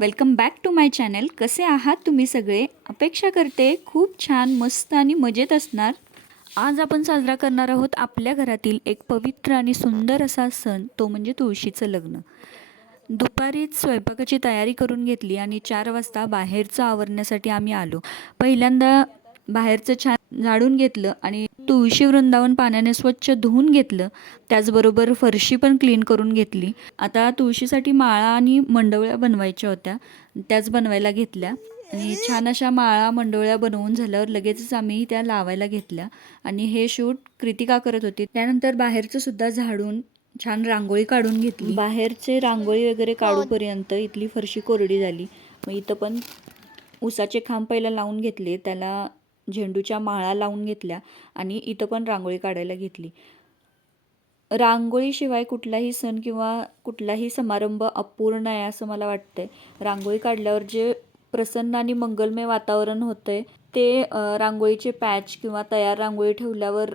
Welcome back to my channel कसे आहात तुम्ही सगळे? अपेक्षा करते खूप छान मस्त आणि मजेत असणार. आज आपण साजरा करणार आहोत आपल्या घरातील एक पवित्र आणि सुंदर असा सण तो म्हणजे तुळशीचं लग्न. दुपारीच स्वयंपाकाची तयारी करून घेतली आणि चार वाजता बाहेरचं आवरण्यासाठी आम्ही आलो. पहिल्यांदा बाहेरचं छान झाडून घेतलं आणि तुळशी वृंदावन पाण्याने स्वच्छ धुवून घेतलं. त्याचबरोबर फरशी पण क्लीन करून घेतली. आता तुळशीसाठी माळा आणि मंडवळ्या बनवायच्या होत्या. त्याच बनवायला घेतल्या. आणि छान अशा माळा मंडोळ्या बनवून झाल्यावर लगेचच आम्ही त्या लावायला घेतल्या. आणि हे शूट कृतिका करत होती. त्यानंतर बाहेरचं सुद्धा झाडून छान रांगोळी काढून घेतली. बाहेरचे रांगोळी वगैरे काढूपर्यंत इथली फरशी कोरडी झाली. मग इथं पण उसाचे खांब पहिला लावून घेतले. त्याला झेंडूच्या माळा लावून घेतल्या आणि इथं पण रांगोळी काढायला घेतली. रांगोळीशिवाय कुठलाही सण किंवा कुठलाही समारंभ अपूर्ण आहे असं मला वाटतंय. रांगोळी काढल्यावर जे प्रसन्न आणि मंगलमय वातावरण होतंय ते रांगोळीचे पॅच किंवा तयार रांगोळी ठेवल्यावर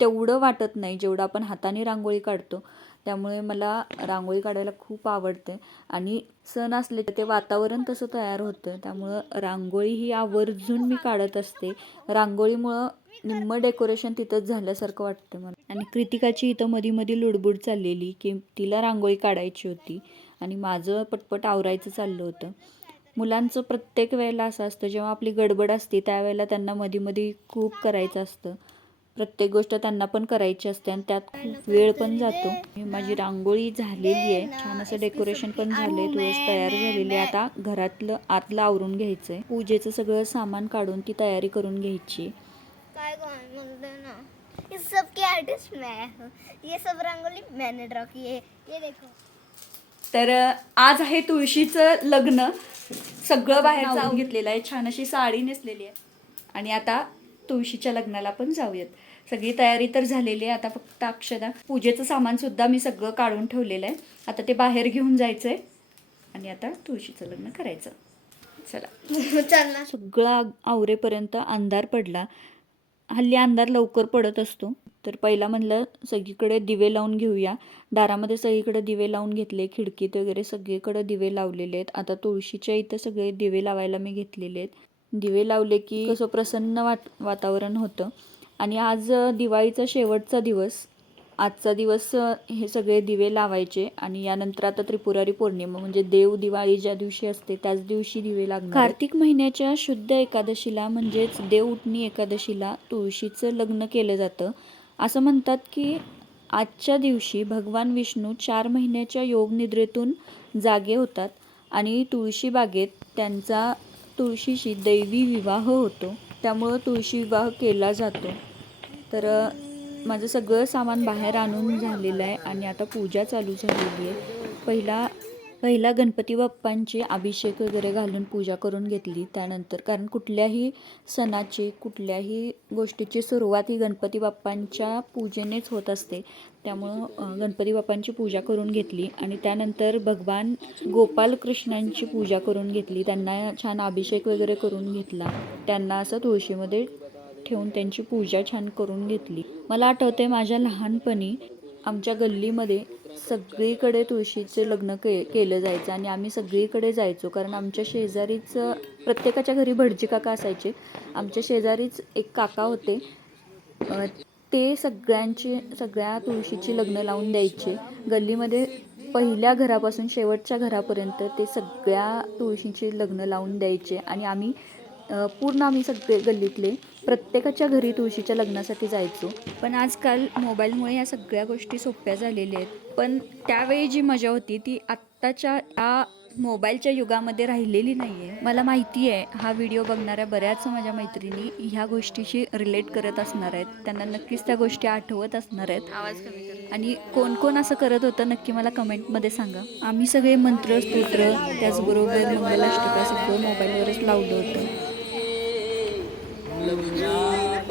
तेवढं वाटत नाही जेवढं आपण हाताने रांगोळी काढतो. त्यामुळे मला रांगोळी काढायला खूप आवडते. आणि सण असले तर ते वातावरण तसं तयार होतं. त्यामुळं रांगोळी ही आवर्जून मी काढत असते. रांगोळीमुळं निम्म डेकोरेशन तिथंच झाल्यासारखं वाटतं मला. आणि कृतिकाची इथं मधी मधी लुडबुड चाललेली की तिला रांगोळी काढायची होती. आणि माझं पटपट आवरायचं चाललं होतं. मुलांचं प्रत्येक वेळेला असं असतं जेव्हा आपली गडबड असते त्यावेळेला त्यांना मध्ये खूप करायचं असतं. प्रत्येक गोष्ट त्यांना पण करायची असते आणि त्यात खूप वेळ पण जातो. माझी रांगोळी झालेली आहे. छान असं डेकोरेशन पण झालंय. तुळस तयार झालेली. आहे आता घरातलं आतलं आवरून घ्यायचंय. पूजेचं सगळं सामान काढून ती तयारी करून घ्यायची. काय ना. सब के आर्टिस्ट मैं हूँ. ये सब रंगोली मैंने ड्रॉ की है. ये देखो. तर आज आहे तुळशीचं लग्न. सगळं बाहेर जाऊन घेतलेलं आहे. छान अशी साडी नेसलेली आहे. आणि आता तुळशीच्या लग्नाला पण जाऊयात. सगळी तयारी तर झालेली आहे. आता फक्त अक्षदा. पूजेचं सामान सुद्धा मी सगळं काढून ठेवलेलं आहे. आता ते बाहेर घेऊन जायचं आहे आणि आता तुळशीचं लग्न करायचं. चला. सगळं आवरेपर्यंत अंधार पडला. हल्ली अंधार लवकर पडत असतो. तर पहिला म्हणलं सगळीकडे दिवे लावून घेऊया. दारामध्ये सगळीकडे दिवे लावून घेतले. खिडकीत वगैरे सगळीकडे दिवे लावलेले आहेत. आता तुळशीच्या इथं सगळे दिवे लावायला मी घेतलेले आहेत. दिवे लावले की कसं प्रसन्न वाट वातावरण होतं. आणि आज दिवाळीचा शेवटचा दिवस. आजचा दिवस हे सगळे दिवे लावायचे आणि यानंतर आता त्रिपुरारी पौर्णिमा म्हणजे देव दिवाळी ज्या दिवशी असते त्याच दिवशी दिवे लागणार कार्तिक महिन्याच्या शुद्ध एकादशीला म्हणजेच देव उठणी एकादशीला तुळशीचं लग्न केलं जातं. असं म्हणतात की आजच्या दिवशी भगवान विष्णू चार महिन्याच्या योगनिद्रेतून जागे होतात आणि तुळशी बागेत त्यांचा तुळशीशी दैवी विवाह होतो. त्यामुळं तुळशी विवाह केला जातो. तर माझं सगळं सामान बाहेर आणून झालेलं आहे आणि आता पूजा चालू झालेली आहे. पहिला पहिला गणपती बाप्पांची अभिषेक वगैरे घालून पूजा करून घेतली त्यानंतर कारण कुठल्याही सणाची कुठल्याही गोष्टीची सुरुवात ही गणपती बाप्पांच्या पूजेनेच होत असते. त्यामुळं गणपती बाप्पांची पूजा करून घेतली आणि त्यानंतर भगवान गोपाल कृष्णांची पूजा करून घेतली. त्यांना छान अभिषेक वगैरे करून घेतला. त्यांना असं तुळशीमध्ये ठेवून त्यांची पूजा छान करून घेतली. मला आठवते माझ्या लहानपणी आमच्या गल्लीमध्ये सगळीकडे तुळशीचे लग्न के केलं जायचं आणि आम्ही सगळीकडे जायचो. कारण आमच्या शेजारीच प्रत्येकाच्या घरी भटजी काका असायचे. आमच्या शेजारीच एक काका होते. ते सगळ्यांचे सगळ्या तुळशीची लग्न लावून द्यायचे. गल्लीमध्ये पहिल्या घरापासून शेवटच्या घरापर्यंत ते सगळ्या तुळशीची लग्न लावून द्यायचे. आणि आम्ही पूर्ण आम्ही सगळे गल्लीतले प्रत्येकाच्या घरी तुळशीच्या लग्नासाठी जायचो. पण आजकाल मोबाईलमुळे या सगळ्या गोष्टी सोप्या झालेल्या आहेत. पण त्यावेळी जी मजा होती ती आत्ताच्या या मोबाईलच्या युगामध्ये राहिलेली नाही आहे मला माहिती आहे हा व्हिडिओ बघणाऱ्या बऱ्याच माझ्या मैत्रिणी ह्या गोष्टीशी रिलेट करत असणार आहेत. त्यांना नक्कीच त्या गोष्टी आठवत असणार आहेत. आवाज आणि कोण कोण असं करत होतं नक्की मला कमेंटमध्ये सांगा. आम्ही सगळे मंत्र स्तोत्र त्याचबरोबर मंगलाष्टका सगळं मोबाईलवरच लावलं होतं.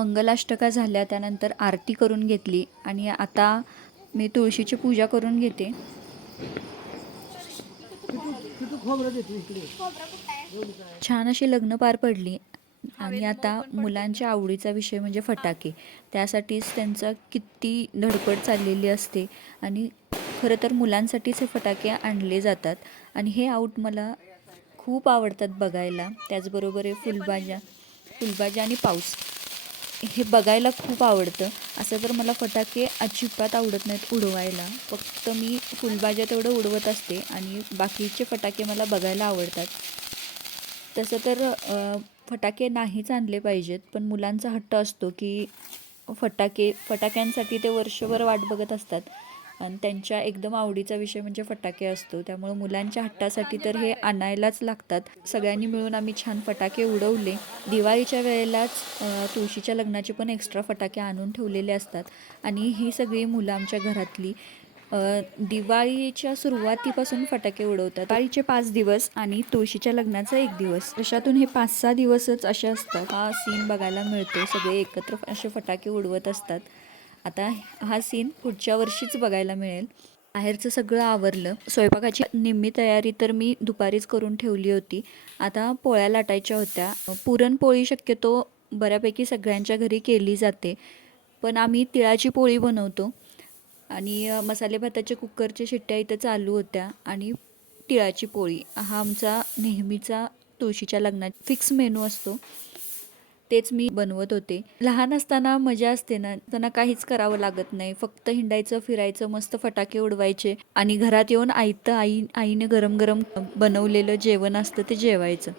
मंगलाष्टका झाल्या त्यानंतर आरती करून घेतली आणि आता मी तुळशीची पूजा करून घेते. छान अशी लग्न पार पडली आणि आता मुलांच्या आवडीचा विषय म्हणजे फटाके. त्यासाठीच त्यांचा किती धडपड चाललेली असते आणि खरं तर मुलांसाठीच हे फटाके आणले जातात आणि हे आऊट मला खूप आवडतात बघायला. त्याचबरोबर हे फुलभाज्या फुलभाज्या आणि पाऊस. हे बघायला खूप आवडतं. असं तर मला फटाके अजिबात आवडत नाहीत उडवायला. फक्त मी फुलबाज्या तेवढं उडवत असते आणि बाकीचे फटाके मला बघायला आवडतात. तसं तर फटाके नाहीच आणले पाहिजेत पण मुलांचा हट्ट असतो की फटाके फटाक्यांसाठी ते वर्षभर वाट बघत असतात. आणि त्यांच्या एकदम आवडीचा विषय म्हणजे फटाके असतो. त्यामुळे मुलांच्या हट्टासाठी तर हे आणायलाच लागतात. सगळ्यांनी मिळून आम्ही छान फटाके उडवले. दिवाळीच्या वेळेलाच तुळशीच्या लग्नाचे पण एक्स्ट्रा फटाके आणून ठेवलेले असतात. आणि ही सगळी मुलं आमच्या घरातली दिवाळीच्या सुरुवातीपासून फटाके उडवतात. दिवाळीचे पाच दिवस आणि तुळशीच्या लग्नाचा एक दिवस. अशातून हे पाच सहा दिवसच असे असतात. हा सीन बघायला मिळतो. सगळे एकत्र असे फटाके उडवत असतात. आता हा सीन पुढच्या वर्षीच बघायला मिळेल. बाहेरचं सगळं आवरलं. स्वयंपाकाची निम्मी तयारी तर मी दुपारीच करून ठेवली होती. आता पोळ्या लाटायच्या होत्या. पुरणपोळी शक्यतो बऱ्यापैकी सगळ्यांच्या घरी केली जाते. पण आम्ही तिळाची पोळी बनवतो. आणि मसाले भाताच्या कुकरच्या शिट्ट्या इथं चालू होत्या. आणि तिळाची पोळी. हा आमचा नेहमीचा तुळशीच्या लग्नात फिक्स मेनू असतो. तेच मी बनवत होते. लहान असताना मजा असते ना त्यांना काहीच करावं लागत नाही. फक्त हिंडायचं फिरायचं मस्त फटाके उडवायचे आणि घरात येऊन आईतं आई आईने गरम गरम बनवलेलं जेवण असतं ते जेवायचं.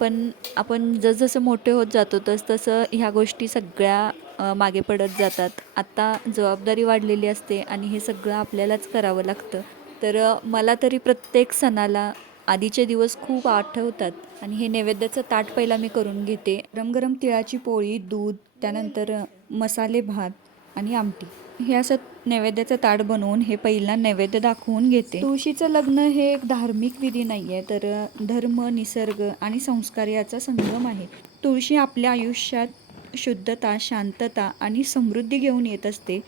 पण आपण जसजसं मोठे होत जातो तस तसं ह्या गोष्टी सगळ्या मागे पडत जातात. आत्ता जबाबदारी वाढलेली असते आणि हे सगळं आपल्यालाच करावं लागतं. तर मला तरी प्रत्येक सणाला आधीचे दिवस खूप आठवतात आणि हे नैवेद्याचं ताट पहिला मी करून घेते. गरम गरम तिळाची पोळी दूध त्यानंतर मसाले भात आणि आमटी. हे असं नैवेद्याचं ताट बनवून हे पहिला नैवेद्य दाखवून घेते. तुळशीचं लग्न हे एक धार्मिक विधी नाही आहे तर धर्म निसर्ग आणि संस्कार याचा संगम आहे. तुळशी आपल्या आयुष्यात शुद्धता शांतता आणि समृद्धी घेऊन येत असते.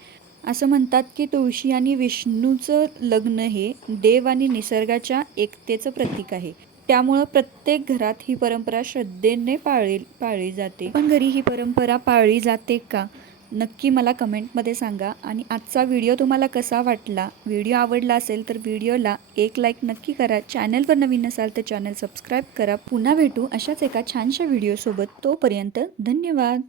असं म्हणतात की तुळशी आणि विष्णूचं लग्न हे देव आणि निसर्गाच्या एकतेचं प्रतीक आहे. त्यामुळं प्रत्येक घरात ही परंपरा श्रद्धेने पाळली पाळली जाते. पण घरी ही परंपरा पाळली जाते का? नक्की मला कमेंटमध्ये सांगा. आणि आजचा व्हिडिओ तुम्हाला कसा वाटला? व्हिडिओ आवडला असेल तर व्हिडिओला एक लाईक नक्की करा. चॅनलवर नवीन असाल तर चॅनल सबस्क्राईब करा. पुन्हा भेटू अशाच एका छानशा व्हिडिओसोबत. तोपर्यंत धन्यवाद.